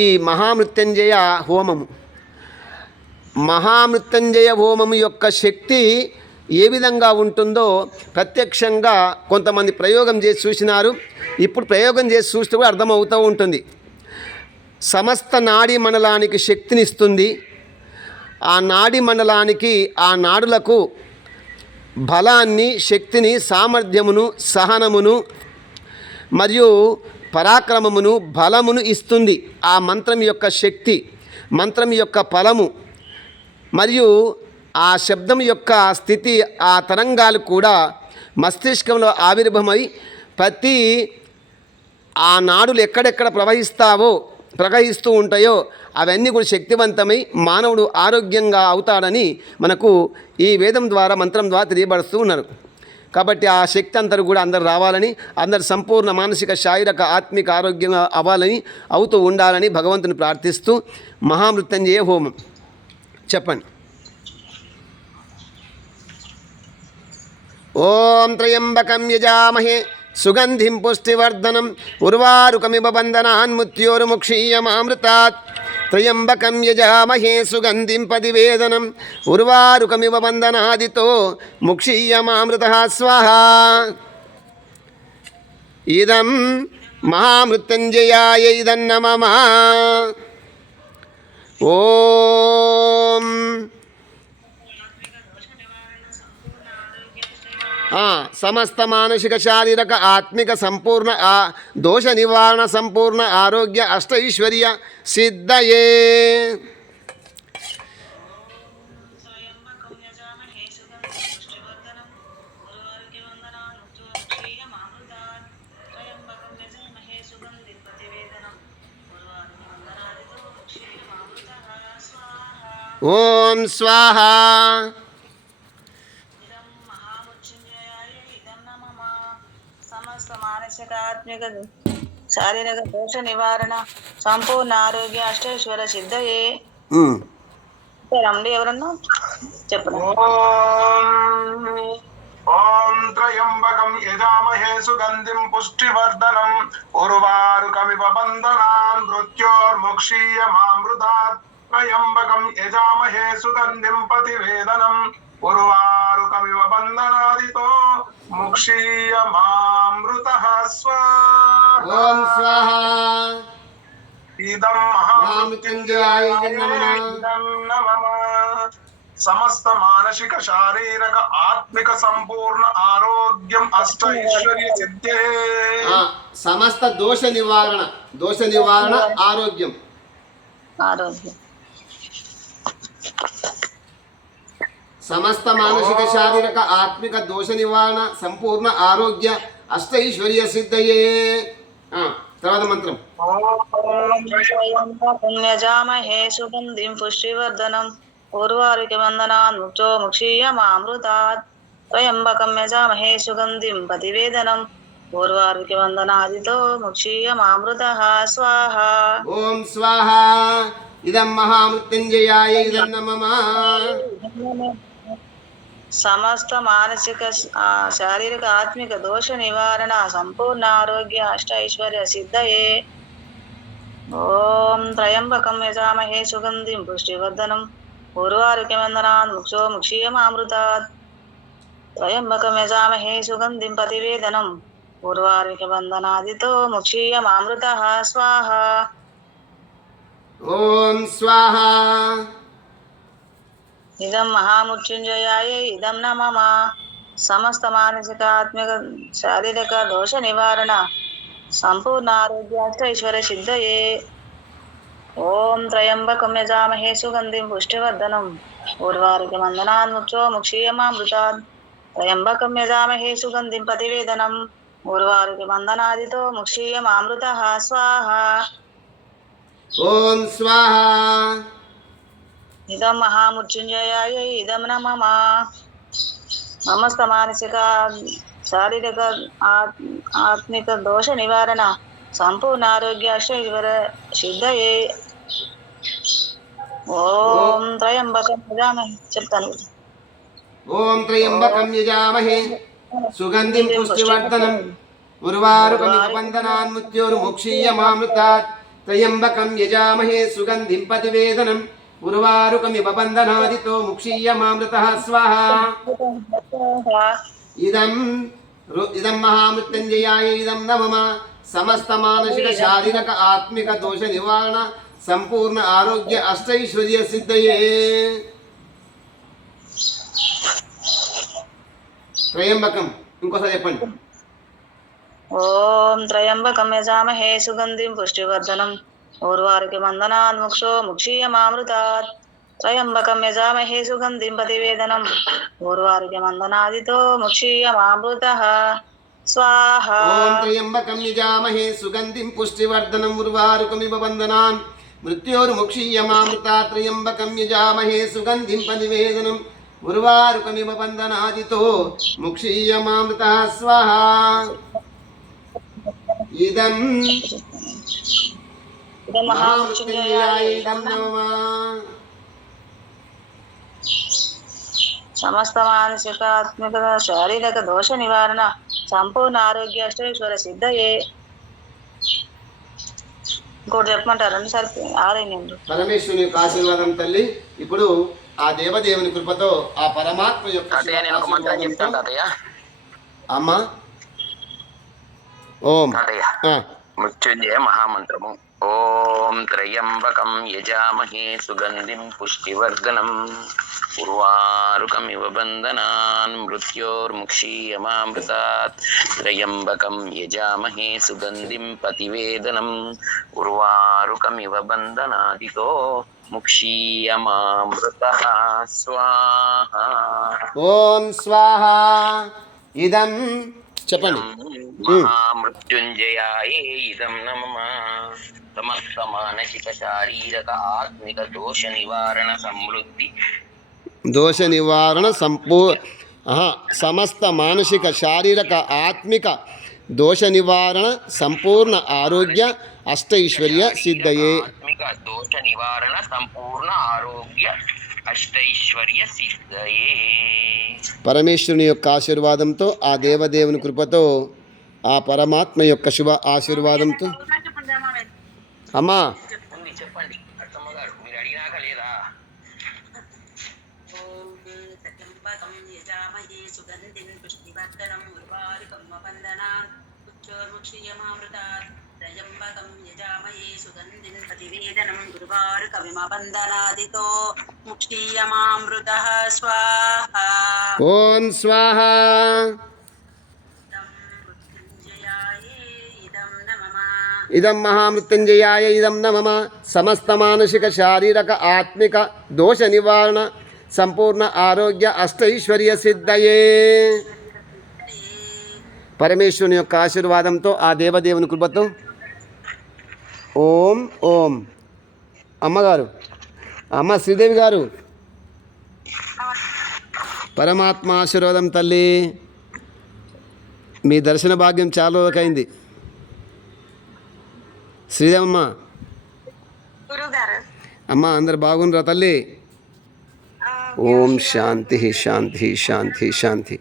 ఈ మహామృత్యుంజయ హోమము. మహామృత్యుంజయ హోమము యొక్క శక్తి ఏ విధంగా ఉంటుందో ప్రత్యక్షంగా కొంతమంది ప్రయోగం చేసి చూసినారు. ఇప్పుడు ప్రయోగం చేసి చూస్తే కూడా అర్థమవుతూ ఉంటుంది. సమస్త నాడీ మండలానికి శక్తినిస్తుంది. ఆ నాడీ మండలానికి, ఆ నాడులకు బలాన్ని, శక్తిని, సామర్థ్యమును, సహనమును మరియు పరాక్రమమును, బలమును ఇస్తుంది. ఆ మంత్రం యొక్క శక్తి, మంత్రం యొక్క ఫలము మరియు ఆ శబ్దం యొక్క స్థితి, ఆ తరంగాలు కూడా మస్తిష్కంలో ఆవిర్భమై ప్రతి ఆ నాడులు ఎక్కడెక్కడ ప్రవహిస్తూ ఉంటాయో అవన్నీ కూడా శక్తివంతమై మానవుడు ఆరోగ్యంగా అవుతాడని మనకు ఈ వేదం ద్వారా, మంత్రం ద్వారా తెలియబడుతూ ఉన్నారు. కాబట్టి ఆ శక్తి అందరూ కూడా అందరు రావాలని, అందరు సంపూర్ణ మానసిక, శారీరక, ఆత్మిక ఆరోగ్యంగా అవ్వాలని, అవుతూ ఉండాలని భగవంతుని ప్రార్థిస్తూ మహామృత్యుంజయ హోమం చెప్పండి. ఓం త్రయంబకం యజామహే సుగంధిం పుష్టివర్ధనం ఉర్వారుకమివ బంధనాన్ మృత్యోర్ముక్షీయమామృతాత్. త్రయంబకం యజామహే సుగంధిం పదివేదనం ఉర్వారుకమివ బంధనాదితో ముక్షీయమామృతః స్వాహా. ఇదం మహామృత్యుంజయాయ ఇదన్నమమ. ఓం సమస్త మానసిక, శారీరక, ఆత్మిక సంపూర్ణ దోష నివారణ, సంపూర్ణ ఆరోగ్య, అష్టైశ్వర్య సిద్ధయే. ఓం స్వాహా. సమస్త మానసిక, ఆత్మిక, శారీరక దోష నివారణ, సంపూర్ణ ఆరోగ్య, అష్టైశ్వర సిద్ధయే. రండి, ఎవరన్నా చెప్పండి. ఓం త్రయంబకం యజామహే సుగంధిం పుష్టివర్ధనం ఉర్వారుకమివ బంధనాన్ మృత్యోర్ముక్షీయమామృతాత్. త్రయంబకం యజామహే సుగంధిం పతివేదనం ఉర్వారుకమివ బంధనాదితో ముక్షీయమామృతః స్వాహా. ఇదం మహామృత్యుంజయాయ నమః. సమస్త మానసిక, శారీరక, ఆత్మిక సంపూర్ణ ఆరోగ్యం, అష్టైశ్వర్య సిద్ధే. సమస్త దోష నివారణ, ఆరోగ్యం. సమస్త మానసిక, శారీరక, ఆత్మిక దోష నివారణ, సంపూర్ణ ఆరోగ్య, అష్టైశ్వర్య సిద్ధయే. తర్వాత మంత్రం. పుణ్యజామహే సుగంధిం పుష్టివర్ధనం ఉర్వారుకబంధనాన్ ముక్షీయమామృతాత్. త్రయంబకం యజామహే సుగంధిం పతివేదనం ఉర్వారుకబంధనాదితో ముక్షీయమామృతః స్వాహా. ఓం స్వాహా. ఇదం మహామృత్యుంజయాయ ఇదన్నమమ. సమస్త మానసిక, శారీరక, ఆత్మిక దోష నివారణ, సంపూర్ణ ఆరోగ్య, అష్టైశ్వర్య సిద్ధయే. ఓం త్రయంబకం యజామహే సుగంధిం పుష్టివర్ధనం ఉర్వారుకబంధనాన్ ముక్షీయమామృతాత్. త్రయంబకం యజామహే సుగంధిం పతివేదనం ఉర్వారుకబంధనాదితో ముక్షీయమామృతః స్వాహా. ఓం స్వాహా. ఇదం మహామృత్యుంజయాయ ఇదం నమః. సమస్త మానసిక, ఆత్మిక, శారీరక దోష నివారణ, సంపూర్ణ ఆరోగ్య, అష్టైశ్వర్య సిద్ధయే. ఓం త్రయంబకం యజామహే సుగంధిం పుష్టివర్ధనం ఉర్వారుకబంధనాన్ ముక్షీయమామృతాత్. త్రయంబకం యజామహే సుగంధిం పతివేదనం ఉర్వారుకబంధనాదితో ముక్షీయమామృతః స్వాహా. ఓం స్వాహా. ఇదం మహామృత్యుంజయాయ ఇదం నమః. సమస్త మానసిక, శారీరక, ఆత్మిక దోష నివారణ, సంపూర్ణ ఆరోగ్య, అష్టైశ్వర్య సిద్ధయే. ఓం త్రయంబకం యజామహే చెప్తాను. ఓం త్రయంబకం యజామహే సుగంధిం పుష్టివర్ధనం ఉర్వారుకమివ బంధనాన్ మృత్యోర్ముక్షీయమామృతాత్. త్రయంబకం యజామహే సుగంధిం పతివేదనం ఉర్వారుకమివ బంధనాదితో ముక్షీయమామృతః స్వాహా. ఇదం మహామృత్యుంజయాయ ఇదం నమః. సమస్త మానసిక శారీరక ఆత్మిక దోష నివారణ సంపూర్ణ ఆరోగ్య అష్టైశ్వర్య సిద్ధయే. త్రయంబకం ఇంకోసారి చెప్పండి. ఓం త్రయంబకం యజామహే సుగంధిం పుష్టివర్ధనం ఊర్వారుకి మందనాన్ ముక్షీయమామృతాత్. త్రయంబకం యజామహే సుగంధిం పతివేదనం ఊర్వారుకి మందనాదితో ముక్షీయమామృతః స్వాహా. ఓం త్రయంబకం యజామహే సుగంధిం పుష్టివర్ధనం ఉర్వారుకమివ బంధనాన్ మృత్యోర్ముక్షీయమామృతాత్. త్రయంబకం యజామహే సుగంధిం పతివేదనం ఉర్వారుకమివ బంధనాదితో ముక్షీయమామృతః స్వాహా. ఇదం మహామృత్యుంజయాయ ఇదం నమః. సమస్త మానసిక ఆత్మిక శారీరక దోష నివారణ సంపూర్ణ ఆరోగ్య అష్టైశ్వర్య సిద్ధయే. ఇంకోటి చెప్పమంటారండి? సరే ఆరేనండి. పరమేశ్వరుని యొక్క ఆశీర్వాదం తల్లి. ఇప్పుడు ఆ దేవదేవుని కృపతో ఆ పరమాత్మ యొక్క అమ్మ ఓం మృత్యుంజయ మహామంత్రము. ఓం త్రయంబకం యజామహే సుగంధిం పుష్టివర్ధనం ఉర్వారుకమివ బంధనాన్ మృత్యోర్ముక్షీయమామృతాత్. త్రయంబకం యజామహే సుగంధిం పతివేదనం ఉర్వారుకమివ బంధనాదితో ముక్షీయమామృతః స్వాహా. ఓం స్వాహా. ఇదం చెప్పండి. మహామృత్యుంజయాయ ఇదం నమః. సమస్త మానసిక శారీరక ఆత్మిక దోష నివారణ సమృద్ధి దోష నివారణ సమస్త మానసిక శారీరక ఆత్మిక దోష నివారణ సంపూర్ణ ఆరోగ్య అష్టైశ్వర్య సిద్ధయే. ఆత్మిక దోష నివారణ సంపూర్ణ ఆరోగ్య అష్టైశ్వర్య సిద్ధయే. పరమేశ్వరుని యొక్క ఆశీర్వాదంతో ఆ దేవదేవుని కృపతో ఆ పరమాత్మ యొక్క శుభ ఆశీర్వాదంతో అమ్మా చెప్పండి అర్థమ్మ గారు, మీరు అడిగినాక లేదా? త్రయంబకం యజామహే సుగంధిం పుష్టివర్ధనం ఉర్వారుకమివ బంధనాన్ మృత్యోర్ముక్షీయమామృతాత్. త్రయంబకం యజామహే సుగంధిం పతివేదనం ఉర్వారుకమివ బంధనాదితో ముక్షీయమామృతః స్వాహా. ఓం స్వాహా. ఇదం మహామృత్యుంజయాయ ఇదం నమః. సమస్త మానసిక శారీరక ఆత్మిక దోష నివారణ సంపూర్ణ ఆరోగ్య అష్టైశ్వర్య సిద్ధయే. పరమేశ్వరుని యొక్క ఆశీర్వాదంతో ఆ దేవదేవుని కృపతో ఓం ఓం. అమ్మగారు, అమ్మ శ్రీదేవి గారు, పరమాత్మ ఆశీర్వాదం తల్లి. మీ దర్శన భాగ్యం చాలా రోజులకైంది. శ్రీదేవమ్మ, అమ్మ అందరు బాగుండ్రా తల్లి? ఓం శాంతి శాంతి శాంతి శాంతి.